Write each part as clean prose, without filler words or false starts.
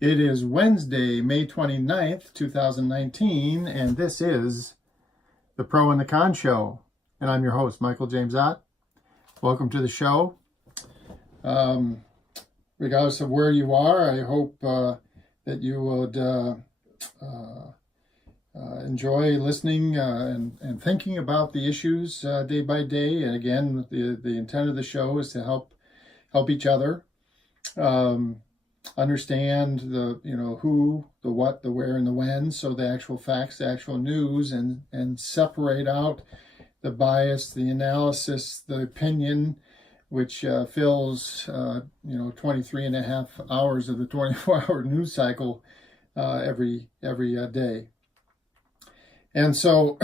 It is Wednesday, May 29th, 2019, and this is the Pro and the Con Show. And I'm your host, Michael James Ott. Welcome to the show. Regardless of where you are, I hope that you would enjoy listening and thinking about the issues day by day. And again, the intent of the show is to help each other. Understand the who, the what, the where, and the when, so the actual facts, the actual news, and separate out the bias, the analysis, the opinion, which fills 23 and a half hours of the 24-hour news cycle every day. And so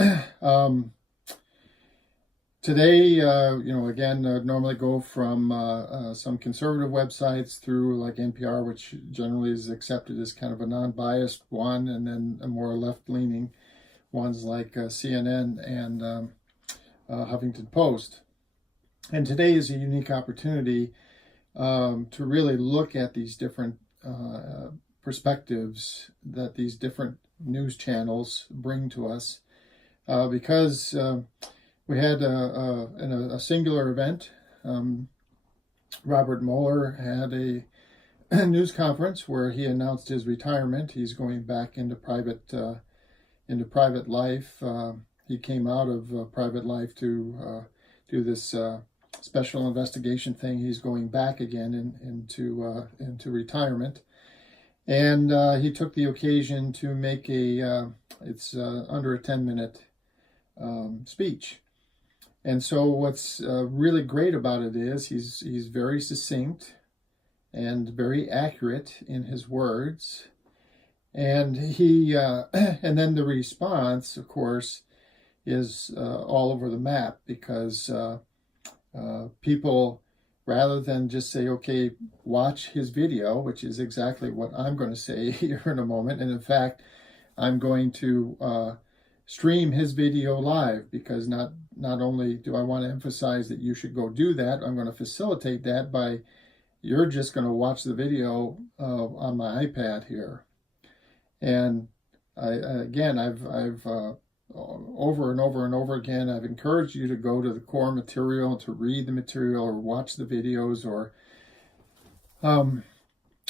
today, again, normally go from some conservative websites through like NPR, which generally is accepted as kind of a non-biased one, and then a more left-leaning ones like CNN and Huffington Post. And today is a unique opportunity to really look at these different perspectives that these different news channels bring to us, because we had a singular event. Robert Mueller had a news conference where he announced his retirement. He's going back into private life. He came out of private life to do this special investigation thing. He's going back again into retirement, and he took the occasion to make it's under a 10-minute speech. And so what's really great about it is he's very succinct and very accurate in his words. And he and then the response, of course, is all over the map, because people, rather than just say, okay, watch his video, which is exactly what I'm going to say here in a moment. And in fact, I'm going to stream his video live, because not only do I want to emphasize that you should go do that, I'm going to facilitate that by you're just going to watch the video on my iPad here. And I've over and over and over again, I've encouraged you to go to the core material, to read the material, or watch the videos, or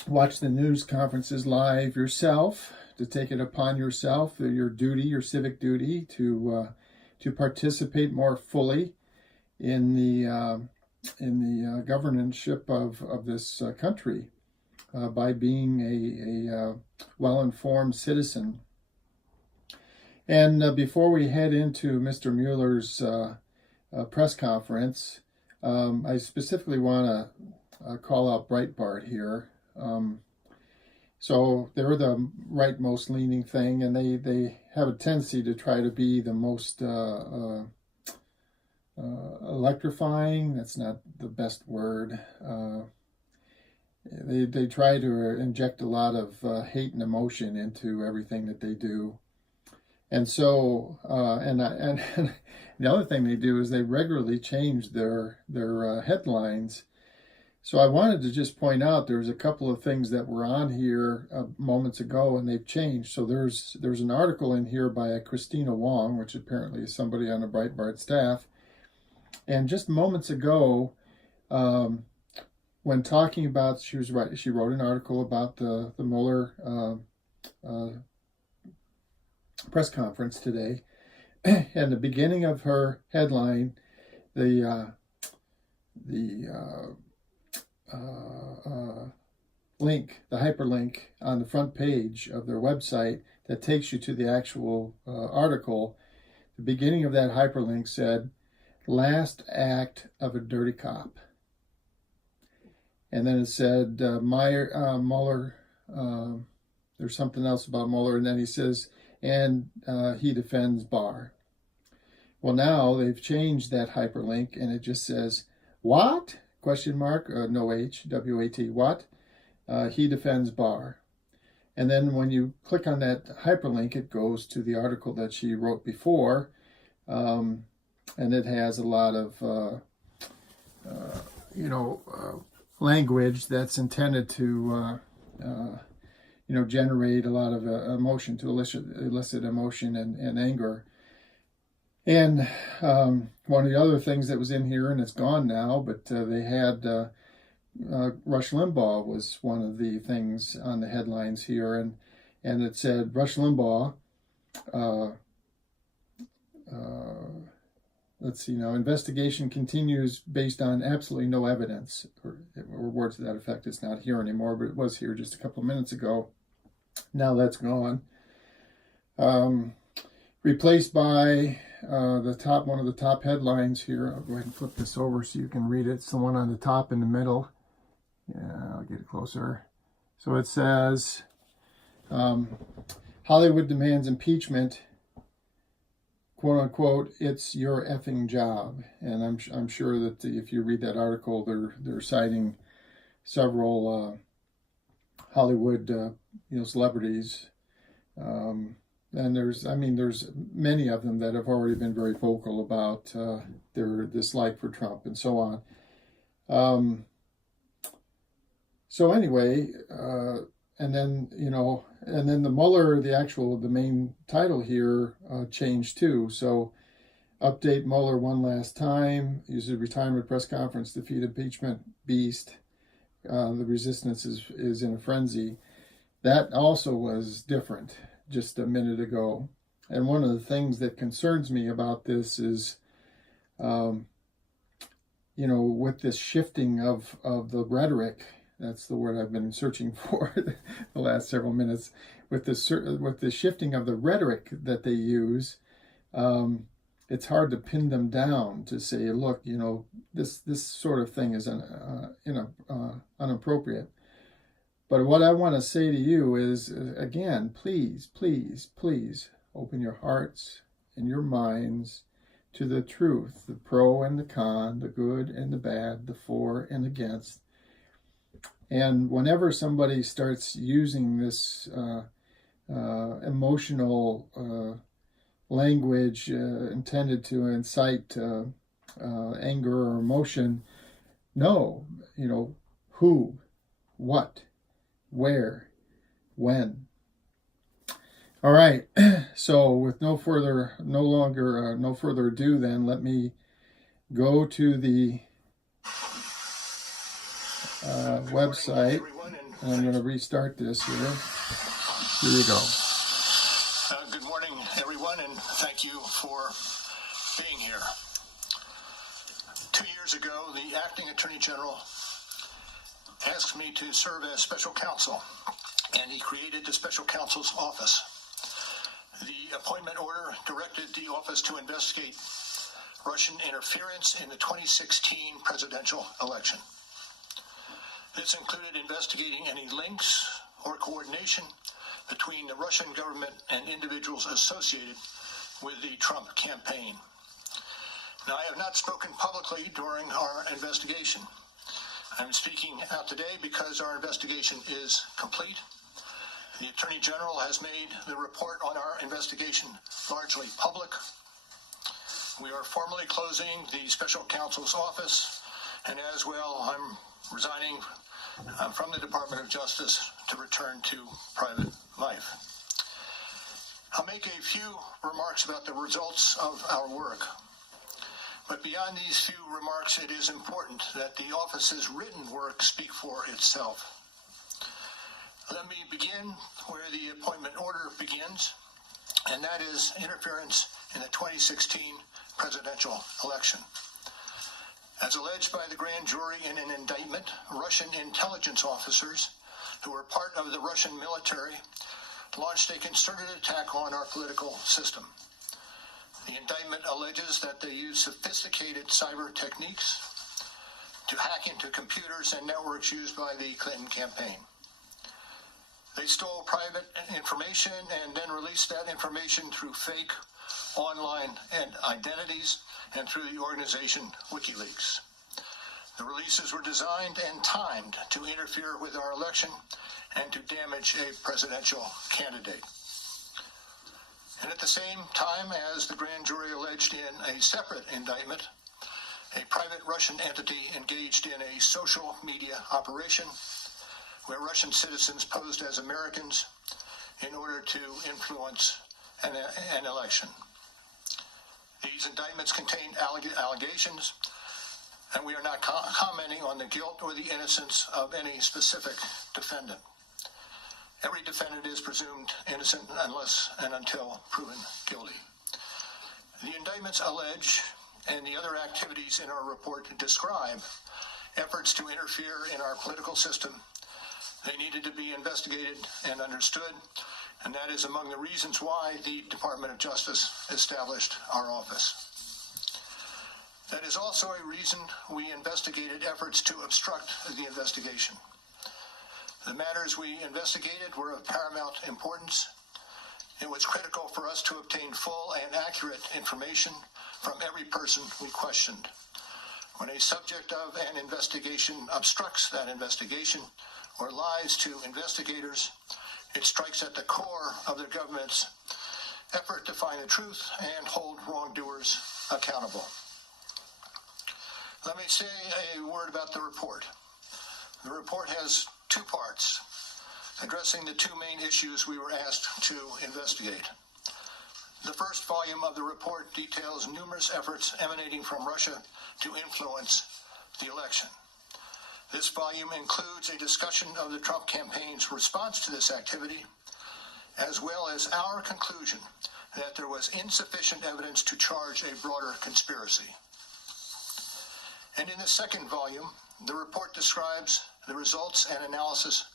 watch the news conferences live yourself, to take it upon yourself, your duty, your civic duty, to participate more fully in the governorship of this country by being a well-informed citizen. And before we head into Mr. Mueller's press conference, I specifically want to call out Breitbart here. So they're the rightmost leaning thing, and they have a tendency to try to be the most electrifying. That's not the best word. They try to inject a lot of hate and emotion into everything that they do. And so, and the other thing they do is they regularly change their headlines. So I wanted to just point out there's a couple of things that were on here moments ago, and they've changed. So there's an article in here by Christina Wong, which apparently is somebody on the Breitbart staff. And just moments ago, when talking about, she wrote an article about the Mueller press conference today. And the beginning of her headline, the link, the hyperlink on the front page of their website that takes you to the actual article, the beginning of that hyperlink said, "Last act of a dirty cop." And then it said, Mueller, there's something else about Mueller, and then he says, and he defends Barr. Well, now they've changed that hyperlink, and it just says, what? Question mark, no H, W-A-T, what? He defends Barr. And then when you click on that hyperlink, it goes to the article that she wrote before, and it has a lot of, language that's intended to generate a lot of emotion, to elicit emotion and anger. And one of the other things that was in here, and it's gone now, but they had Rush Limbaugh was one of the things on the headlines here, and it said Rush Limbaugh. Let's see now. Investigation continues based on absolutely no evidence, or words to that effect. It's not here anymore, but it was here just a couple of minutes ago. Now that's gone. Replaced by one of the top headlines here. I'll go ahead and flip this over so you can read it. It's the one on the top in the middle. Yeah, I'll get it closer. So it says, Hollywood demands impeachment, quote unquote, it's your effing job. And I'm sure that if you read that article, they're citing several Hollywood celebrities. And there's many of them that have already been very vocal about their dislike for Trump and so on. So anyway, and then the Mueller, the main title here changed too. So update Mueller one last time. Uses retirement press conference, defeat impeachment beast. The resistance is in a frenzy. That also was different just a minute ago. And one of the things that concerns me about this is, with this shifting of the rhetoric. That's the word I've been searching for the last several minutes. With the shifting of the rhetoric that they use, it's hard to pin them down to say, look, this sort of thing is inappropriate. But what I want to say to you is, again, please, please, please open your hearts and your minds to the truth, the pro and the con, the good and the bad, the for and against. And whenever somebody starts using this emotional language intended to incite anger or emotion, know, who, what, where, when. All right. So with no further ado, then let me go to the website. And I'm going to restart this here. Here you go. Good morning, everyone, and thank you for being here. 2 years ago, the acting Attorney General asked me to serve as special counsel, and he created the special counsel's office. The appointment order directed the office to investigate Russian interference in the 2016 presidential election. This included investigating any links or coordination between the Russian government and individuals associated with the Trump campaign. Now, I have not spoken publicly during our investigation. I'm speaking out today because our investigation is complete. The Attorney General has made the report on our investigation largely public. We are formally closing the special counsel's office, and as well, I'm resigning from the Department of Justice to return to private life. I'll make a few remarks about the results of our work. But beyond these few remarks, it is important that the office's written work speak for itself. Let me begin where the appointment order begins, and that is interference in the 2016 presidential election. As alleged by the grand jury in an indictment, Russian intelligence officers who were part of the Russian military launched a concerted attack on our political system. The indictment alleges that they used sophisticated cyber techniques to hack into computers and networks used by the Clinton campaign. They stole private information and then released that information through fake online identities and through the organization WikiLeaks. The releases were designed and timed to interfere with our election and to damage a presidential candidate. And at the same time, as the grand jury alleged in a separate indictment, a private Russian entity engaged in a social media operation where Russian citizens posed as Americans in order to influence an election. These indictments contain allegations, and we are not commenting on the guilt or the innocence of any specific defendant. Every defendant is presumed innocent unless and until proven guilty. The indictments allege, and the other activities in our report describe, efforts to interfere in our political system. They needed to be investigated and understood, and that is among the reasons why the Department of Justice established our office. That is also a reason we investigated efforts to obstruct the investigation. The matters we investigated were of paramount importance. It was critical for us to obtain full and accurate information from every person we questioned. When a subject of an investigation obstructs that investigation or lies to investigators, it strikes at the core of the government's effort to find the truth and hold wrongdoers accountable. Let me say a word about the report. The report has two parts, addressing the two main issues we were asked to investigate. The first volume of the report details numerous efforts emanating from Russia to influence the election. This volume includes a discussion of the Trump campaign's response to this activity, as well as our conclusion that there was insufficient evidence to charge a broader conspiracy. And in the second volume, the report describes the results and analysis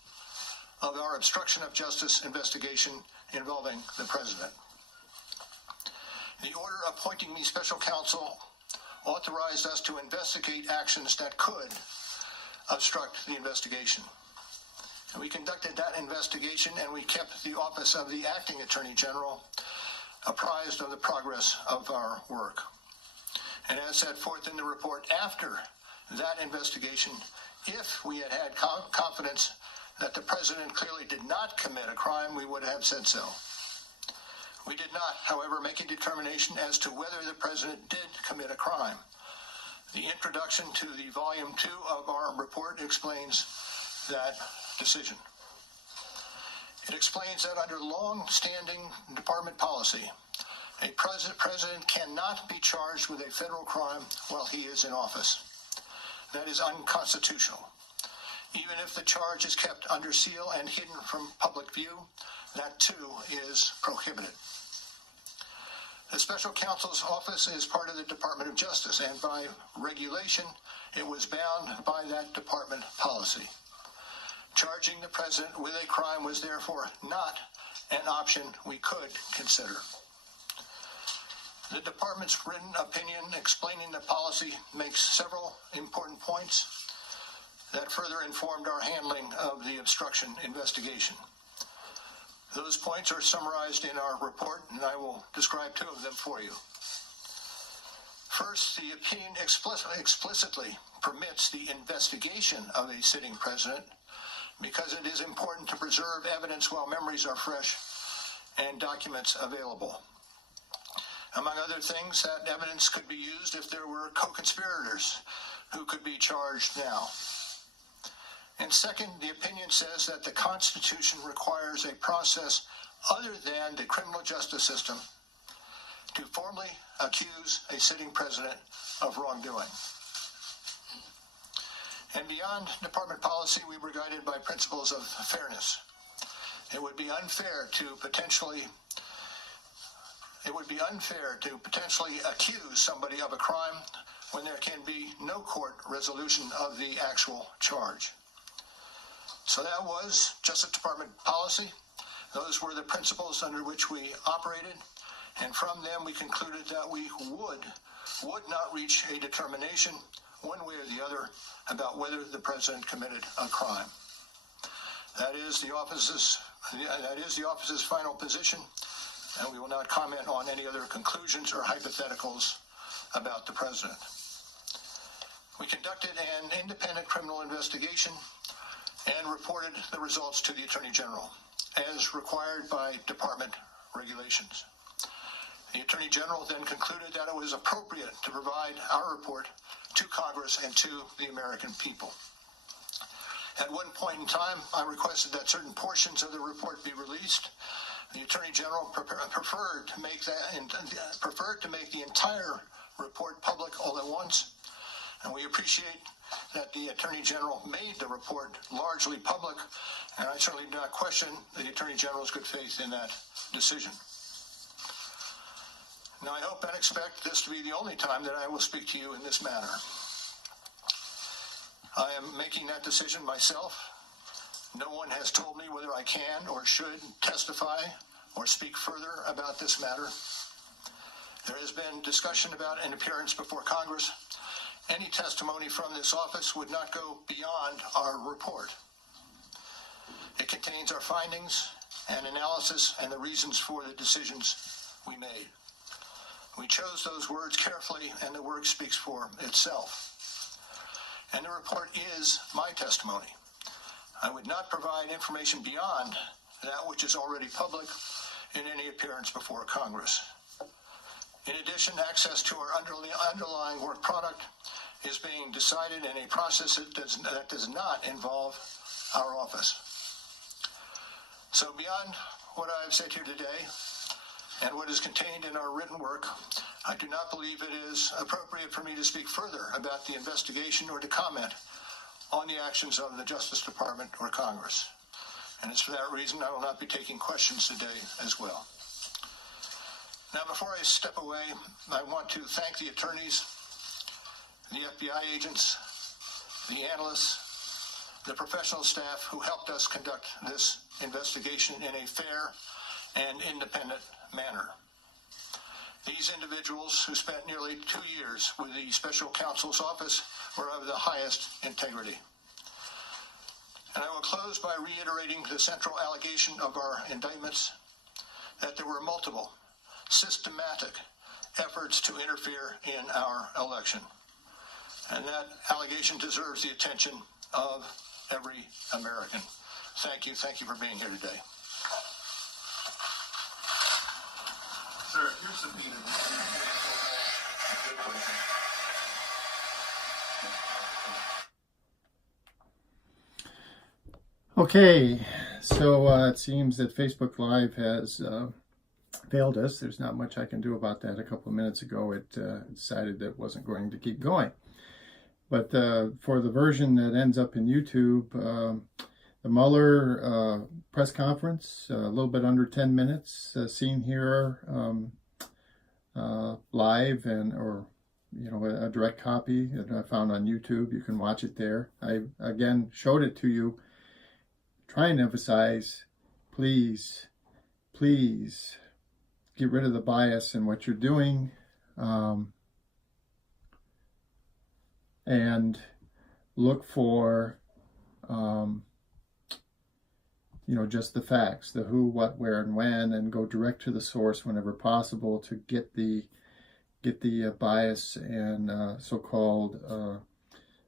of our obstruction of justice investigation involving the president. The order appointing me special counsel authorized us to investigate actions that could obstruct the investigation. And we conducted that investigation, and we kept the office of the acting attorney general apprised of the progress of our work. And as set forth in the report, after that investigation, if we had had confidence that the president clearly did not commit a crime, we would have said so. We did not, however, make a determination as to whether the president did commit a crime. The introduction to the volume 2 of our report explains that decision. It explains that under long-standing department policy, a president cannot be charged with a federal crime while he is in office. That is unconstitutional. Even if the charge is kept under seal and hidden from public view, that too is prohibited. The special counsel's office is part of the Department of Justice, and by regulation, it was bound by that department policy. Charging the president with a crime was therefore not an option we could consider. The department's written opinion explaining the policy makes several important points that further informed our handling of the obstruction investigation. Those points are summarized in our report, and I will describe two of them for you. First, the opinion explicitly permits the investigation of a sitting president because it is important to preserve evidence while memories are fresh and documents available. Among other things, that evidence could be used if there were co-conspirators who could be charged now. And second, the opinion says that the Constitution requires a process other than the criminal justice system to formally accuse a sitting president of wrongdoing. And beyond department policy, we were guided by principles of fairness. It would be unfair to potentially accuse somebody of a crime when there can be no court resolution of the actual charge. So that was Justice Department policy. Those were the principles under which we operated, and from them we concluded that we would not reach a determination one way or the other about whether the president committed a crime. That is the office's final position, and we will not comment on any other conclusions or hypotheticals about the president. We conducted an independent criminal investigation and reported the results to the Attorney General, as required by department regulations. The Attorney General then concluded that it was appropriate to provide our report to Congress and to the American people. At one point in time, I requested that certain portions of the report be released. The Attorney General preferred to make the entire report public all at once, and we appreciate that the Attorney General made the report largely public, and I certainly do not question the Attorney General's good faith in that decision. Now, I hope and expect this to be the only time that I will speak to you in this manner. I am making that decision myself. No one has told me whether I can or should testify or speak further about this matter. There has been discussion about an appearance before Congress. Any testimony from this office would not go beyond our report. It contains our findings and analysis and the reasons for the decisions we made. We chose those words carefully, and the work speaks for itself. And the report is my testimony. I would not provide information beyond that which is already public in any appearance before Congress. In addition, access to our underlying work product is being decided in a process that does not involve our office. So beyond what I've said here today and what is contained in our written work, I do not believe it is appropriate for me to speak further about the investigation or to comment on the actions of the Justice Department or Congress. And it's for that reason I will not be taking questions today as well. Now, before I step away, I want to thank the attorneys, the FBI agents, the analysts, the professional staff who helped us conduct this investigation in a fair and independent manner. These individuals who spent nearly 2 years with the Special Counsel's Office were of the highest integrity. And I will close by reiterating the central allegation of our indictments, that there were multiple, systematic efforts to interfere in our election. And that allegation deserves the attention of every American. Thank you. Thank you for being here today. Sir, if you're subpoenaed, Okay, so it seems that Facebook Live has failed us. There's not much I can do about that. A couple of minutes ago, it decided that it wasn't going to keep going. But for the version that ends up in YouTube, the Mueller press conference, a little bit under 10 minutes, seen here live, or a direct copy that I found on YouTube. You can watch it there. I again showed it to you, trying to emphasize, please get rid of the bias in what you're doing, and look for just the facts, the who, what, where, and when, and go direct to the source whenever possible to get the bias and so-called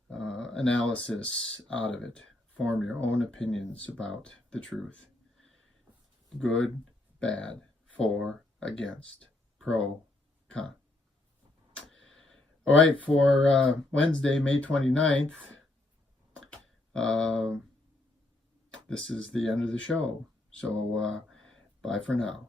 analysis out of it. Form your own opinions about the truth. Good, bad, for, against, pro, con. All right, for Wednesday, May 29th, this is the end of the show. So bye for now.